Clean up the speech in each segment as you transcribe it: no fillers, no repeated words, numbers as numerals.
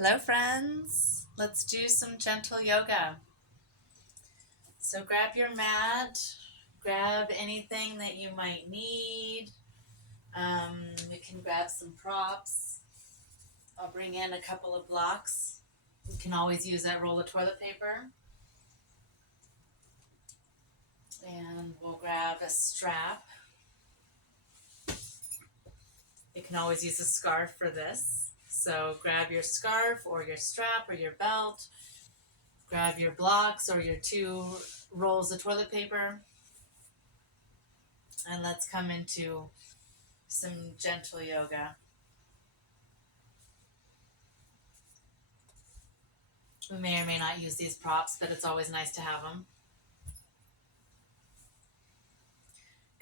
Hello, friends. Let's do some gentle yoga. So grab your mat, grab anything that you might need. You can grab some props. I'll bring in a couple of blocks. You can always use that roll of toilet paper. And we'll grab a strap. You can always use a scarf for this. So grab your scarf or your strap or your belt. Grab your blocks or your 2 rolls of toilet paper. And let's come into some gentle yoga. We may or may not use these props, but it's always nice to have them.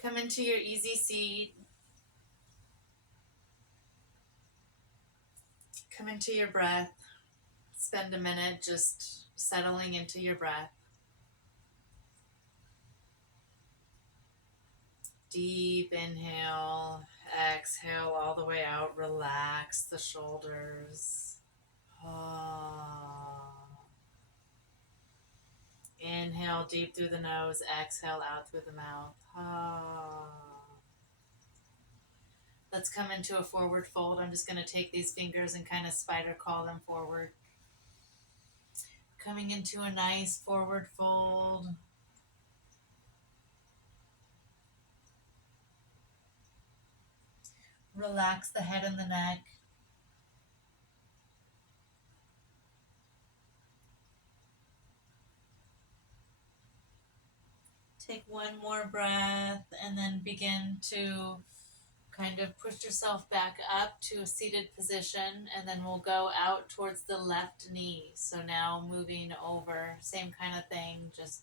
Come into your easy seat. Come into your breath. Spend a minute just settling into your breath. Deep inhale, exhale all the way out. Relax the shoulders. Inhale deep through the nose, exhale out through the mouth. Let's come into a forward fold. I'm just going to take these fingers and kind of spider crawl them forward. Coming into a nice forward fold. Relax the head and the neck. Take one more breath and then begin to kind of push yourself back up to a seated position, and then we'll go out towards the left knee. So now moving over, same kind of thing, just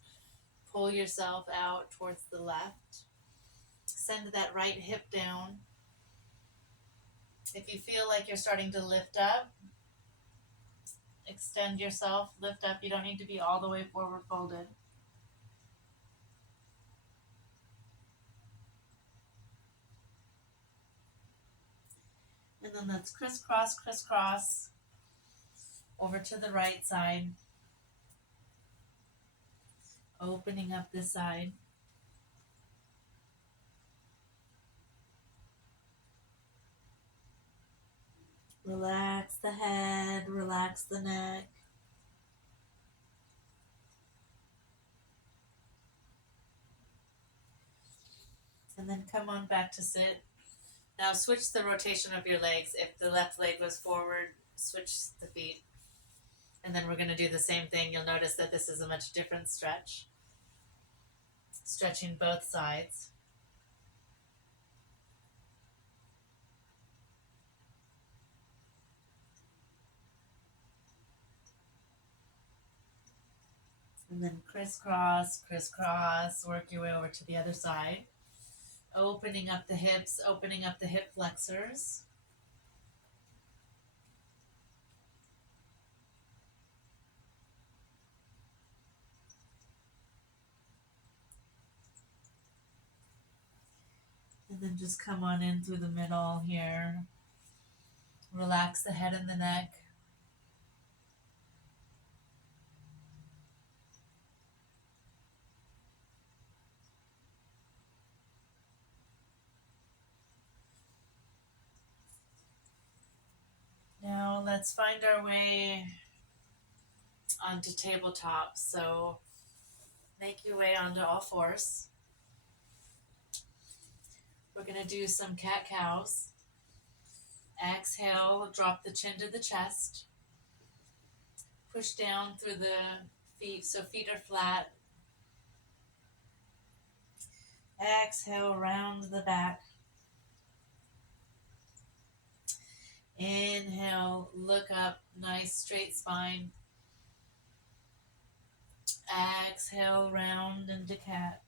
pull yourself out towards the left. Send that right hip down. If you feel like you're starting to lift up, extend yourself, lift up. You don't need to be all the way forward folded. And then let's crisscross, crisscross over to the right side. Opening up this side. Relax the head, relax the neck. And then come on back to sit. Now switch the rotation of your legs. If the left leg was forward, switch the feet. And then we're going to do the same thing. You'll notice that this is a much different stretch. Stretching both sides. And then crisscross, crisscross, work your way over to the other side. Opening up the hips, opening up the hip flexors. And then just come on in through the middle here. Relax the head and the neck. Now let's find our way onto tabletop. So make your way onto all fours. We're going to do some cat-cows. Exhale, drop the chin to the chest. Push down through the feet, so feet are flat. Exhale, round the back. Inhale, look up, nice straight spine. Exhale, round into cat.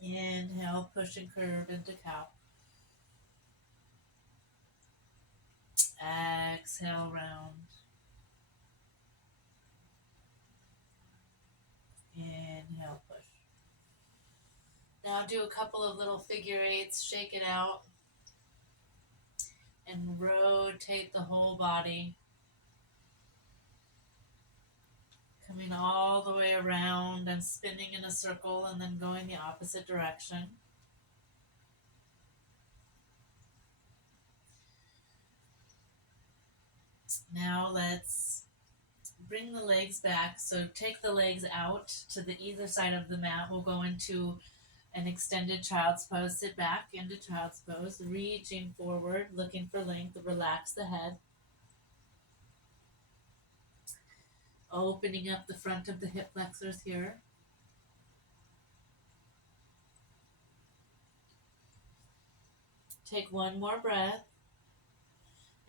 Inhale, push and curve into cow. Exhale, round. Inhale, push. Now do a couple of little figure eights, shake it out. and rotate the whole body, coming all the way around and spinning in a circle and then going the opposite direction. Now let's bring the legs back. So take the legs out to the either side of the mat. We'll go into an extended child's pose. Sit back into child's pose, reaching forward, looking for length. Relax the head. Opening up the front of the hip flexors here. Take one more breath.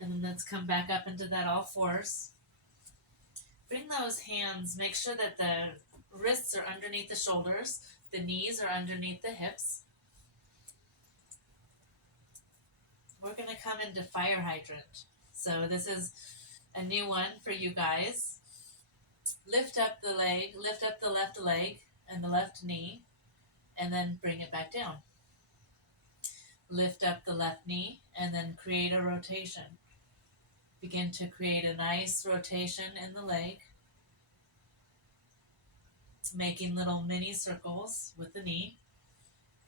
And then let's come back up into that all fours. Bring those hands, make sure that the wrists are underneath the shoulders, the knees are underneath the hips. We're going to come into fire hydrant. So this is a new one for you guys. Lift up the leg, lift up the left leg and the left knee, and then bring it back down. Lift up the left knee and then create a rotation. Begin to create a nice rotation in the leg, making little mini circles with the knee,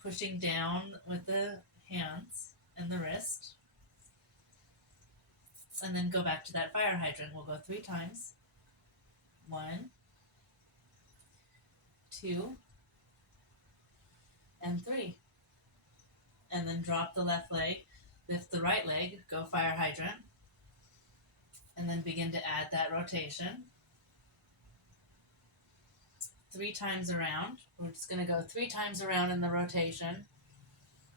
pushing down with the hands and the wrist, and then go back to that fire hydrant. We'll go 3 times. 1, 2, and 3. And then drop the left leg, lift the right leg, go fire hydrant, and then begin to add that rotation. 3 times around. We're just going to go 3 times around in the rotation,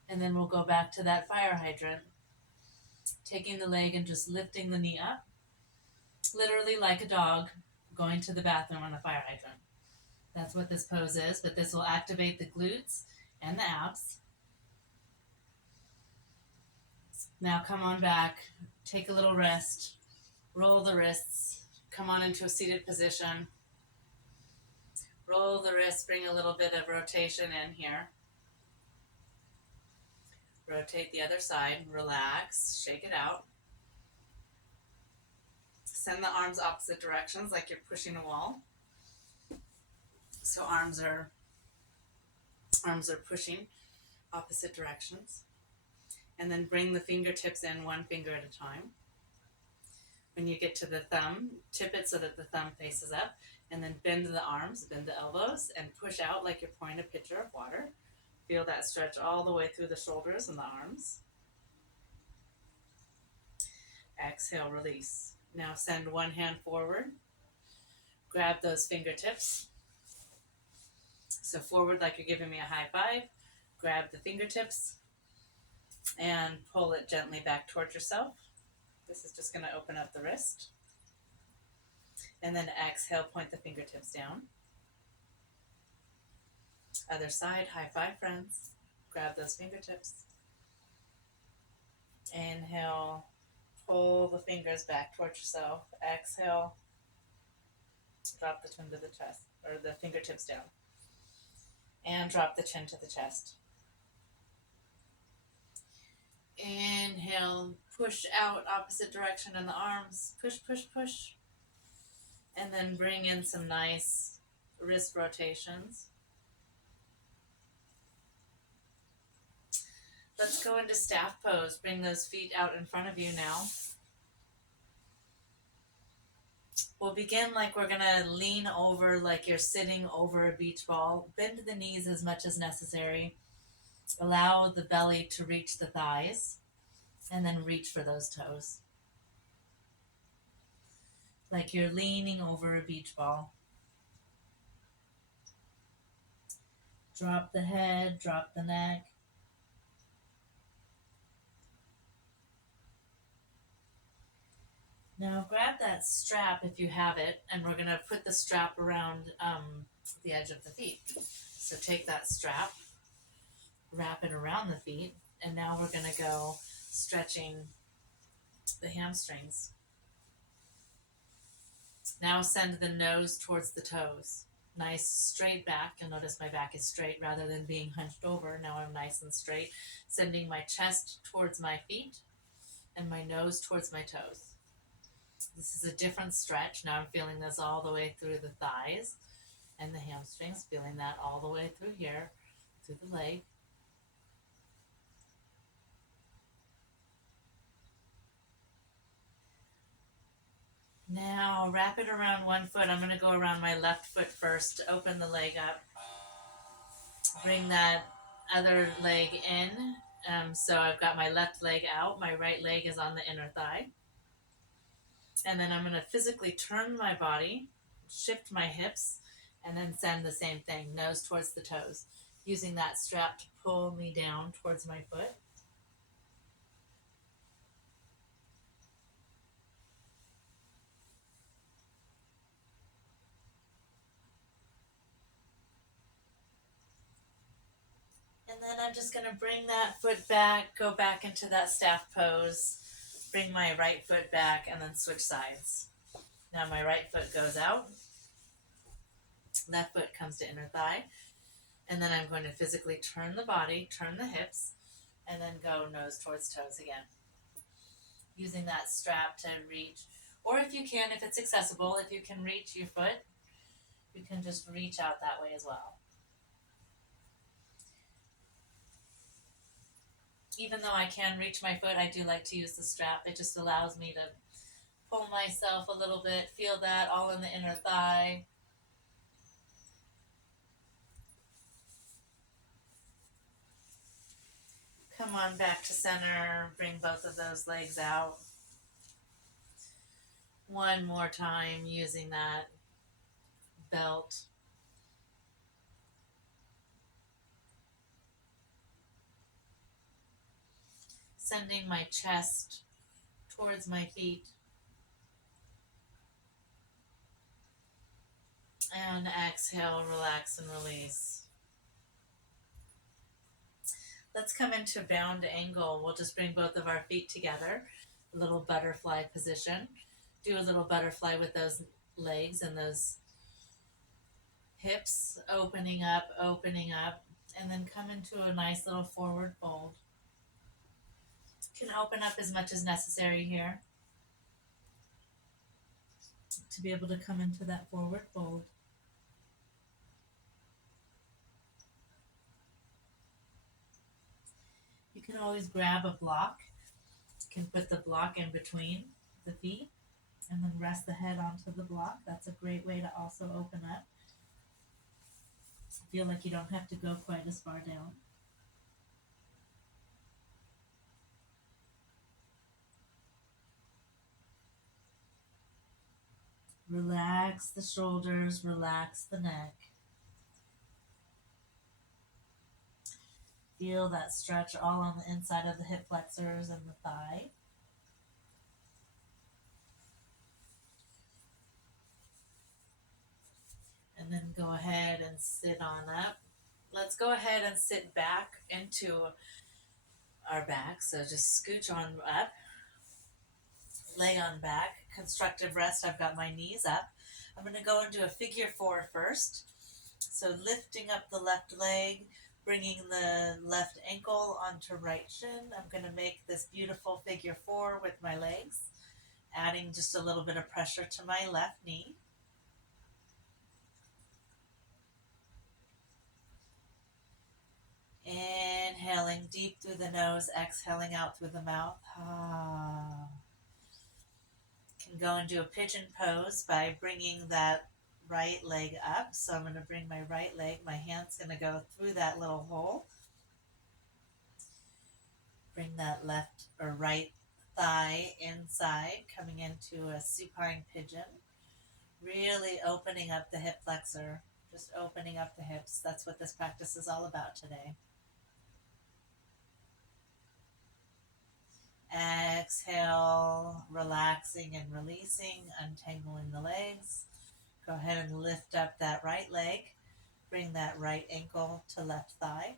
and then we'll go back to that fire hydrant, taking the leg and just lifting the knee up, literally like a dog going to the bathroom on a fire hydrant. That's what this pose is, but this will activate the glutes and the abs. Now come on back, take a little rest, roll the wrists, come on into a seated position. Roll the wrists, bring a little bit of rotation in here. Rotate the other side, relax, shake it out. Send the arms opposite directions like you're pushing a wall. So arms are pushing opposite directions. And then bring the fingertips in 1 finger at a time. When you get to the thumb, tip it so that the thumb faces up, and then bend the arms, bend the elbows, and push out like you're pouring a pitcher of water. Feel that stretch all the way through the shoulders and the arms. Exhale, release. Now send one hand forward. Grab those fingertips. So forward like you're giving me a high five. Grab the fingertips and pull it gently back towards yourself. This is just going to open up the wrist. And then exhale, point the fingertips down. Other side, high five, friends. Grab those fingertips. Inhale, pull the fingers back towards yourself. Exhale, drop the chin to the chest, or the fingertips down. And drop the chin to the chest. Inhale, push out opposite direction in the arms. Push, push, push. And then bring in some nice wrist rotations. Let's go into staff pose. Bring those feet out in front of you now. We'll begin like we're going to lean over like you're sitting over a beach ball. Bend the knees as much as necessary. Allow the belly to reach the thighs. And then reach for those toes. Like you're leaning over a beach ball. Drop the head, drop the neck. Now grab that strap if you have it, and we're going to put the strap around the edge of the feet. So take that strap, wrap it around the feet, and now we're going to go stretching the hamstrings. Now send the nose towards the toes. Nice straight back. You'll notice my back is straight rather than being hunched over. Now I'm nice and straight. Sending my chest towards my feet. and my nose towards my toes. This is a different stretch. Now I'm feeling this all the way through the thighs and the hamstrings, feeling that all the way through here, through the leg. Now wrap it around one foot. I'm going to go around my left foot first. Open the leg up. Bring that other leg in. So I've got my left leg out. My right leg is on the inner thigh. And then I'm going to physically turn my body, shift my hips, and then send the same thing, nose towards the toes, using that strap to pull me down towards my foot. And then I'm just going to bring that foot back, go back into that staff pose, bring my right foot back, and then switch sides. Now my right foot goes out, left foot comes to inner thigh, and then I'm going to physically turn the body, turn the hips, and then go nose towards toes again. Using that strap to reach, or if you can, if it's accessible, if you can reach your foot, you can just reach out that way as well. Even though I can reach my foot, I do like to use the strap. It just allows me to pull myself a little bit, feel that all in the inner thigh. Come on back to center, bring both of those legs out. One more time using that belt. Sending my chest towards my feet. And exhale, relax and release. Let's come into bound angle. We'll just bring both of our feet together. A little butterfly position. Do a little butterfly with those legs and those hips, opening up, and then come into a nice little forward fold. You can open up as much as necessary here to be able to come into that forward fold. You can always grab a block. You can put the block in between the feet and then rest the head onto the block. That's a great way to also open up. Feel like you don't have to go quite as far down. Relax the shoulders, relax the neck. Feel that stretch all on the inside of the hip flexors and the thigh. And then go ahead and sit on up. Let's go ahead and sit back into our back. So just scooch on up. Lay on back. Constructive rest. I've got my knees up. I'm going to go into a figure four first. So lifting up the left leg, bringing the left ankle onto right shin. I'm going to make this beautiful figure four with my legs, adding just a little bit of pressure to my left knee. Inhaling deep through the nose, exhaling out through the mouth. Can go into a pigeon pose by bringing that right leg up. So I'm going to bring my right leg, my hand's going to go through that little hole. Bring that left or right thigh inside, coming into a supine pigeon. Really opening up the hip flexor, just opening up the hips. That's what this practice is all about today. Exhale, relaxing and releasing, untangling the legs. Go ahead and lift up that right leg. Bring that right ankle to left thigh.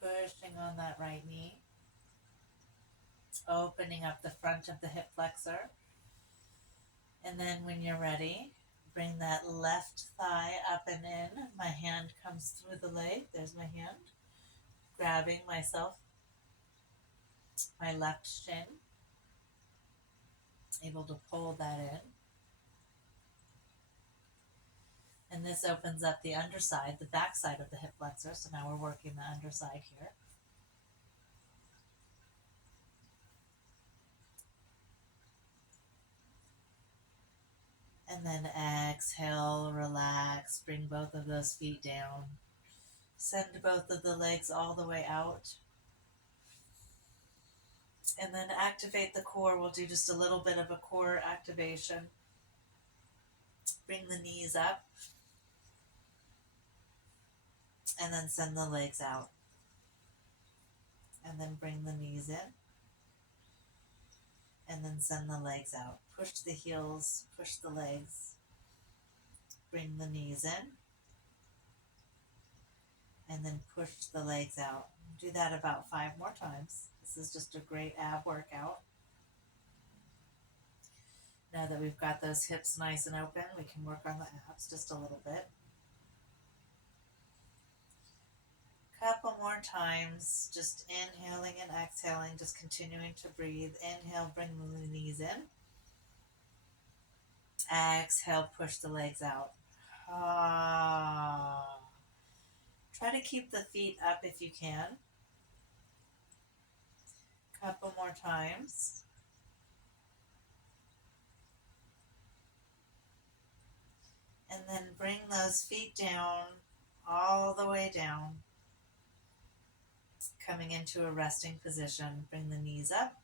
Pushing on that right knee. Opening up the front of the hip flexor. And then when you're ready, Bring that left thigh up and in. My hand comes through the leg. There's my hand. Grabbing myself, my left shin. Able to pull that in. And this opens up the underside, the back side of the hip flexor. So now we're working the underside here. And then exhale, relax, bring both of those feet down. Send both of the legs all the way out. And then activate the core. We'll do just a little bit of a core activation. Bring the knees up. And then send the legs out. And then bring the knees in. And then send the legs out. Push the heels, push the legs. Bring the knees in. And then push the legs out. Do that about 5 more times. This is just a great ab workout. Now that we've got those hips nice and open, we can work on the abs just a little bit. Couple more times, just inhaling and exhaling, just continuing to breathe. Inhale, bring the knees in. Exhale, push the legs out. Try to keep the feet up if you can. Couple more times. And then bring those feet down, all the way down. Coming into a resting position, bring the knees up.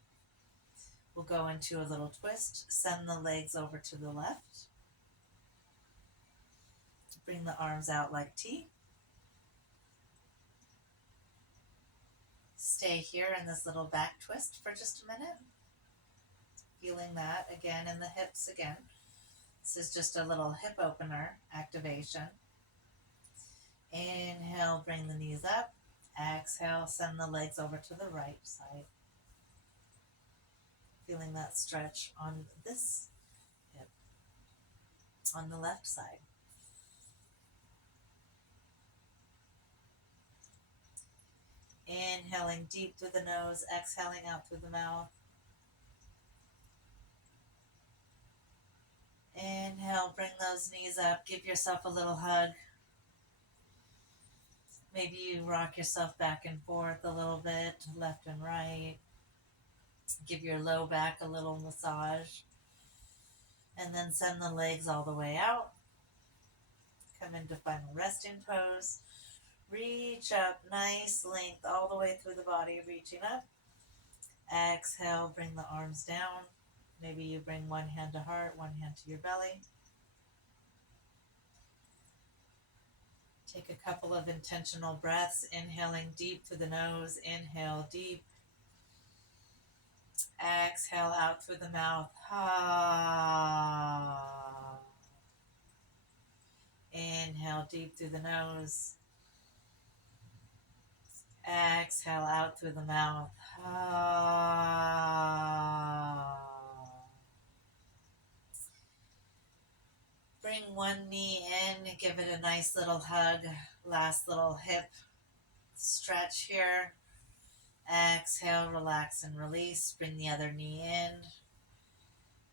We'll go into a little twist. Send the legs over to the left. Bring the arms out like T. Stay here in this little back twist for just a minute. Feeling that again in the hips again. This is just a little hip opener activation. Inhale, bring the knees up. Exhale, send the legs over to the right side. Feeling that stretch on this hip, on the left side. Inhaling deep through the nose, exhaling out through the mouth. Inhale, bring those knees up, give yourself a little hug. Maybe you rock yourself back and forth a little bit, left and right. Give your low back a little massage. And then send the legs all the way out. Come into final resting pose. Reach up, nice length all the way through the body, reaching up. Exhale, bring the arms down. Maybe you bring one hand to heart, one hand to your belly. Take a couple of intentional breaths, inhaling deep through the nose. Inhale deep. Exhale out through the mouth. Inhale deep through the nose. Exhale out through the mouth. Bring one knee in, give it a nice little hug. Last little hip stretch here. Exhale, relax and release. Bring the other knee in.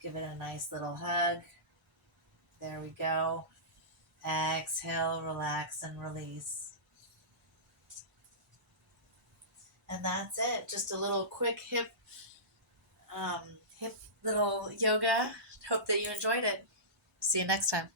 Give it a nice little hug. There we go. Exhale, relax and release. And that's it. Just a little quick hip little yoga. Hope that you enjoyed it. See you next time.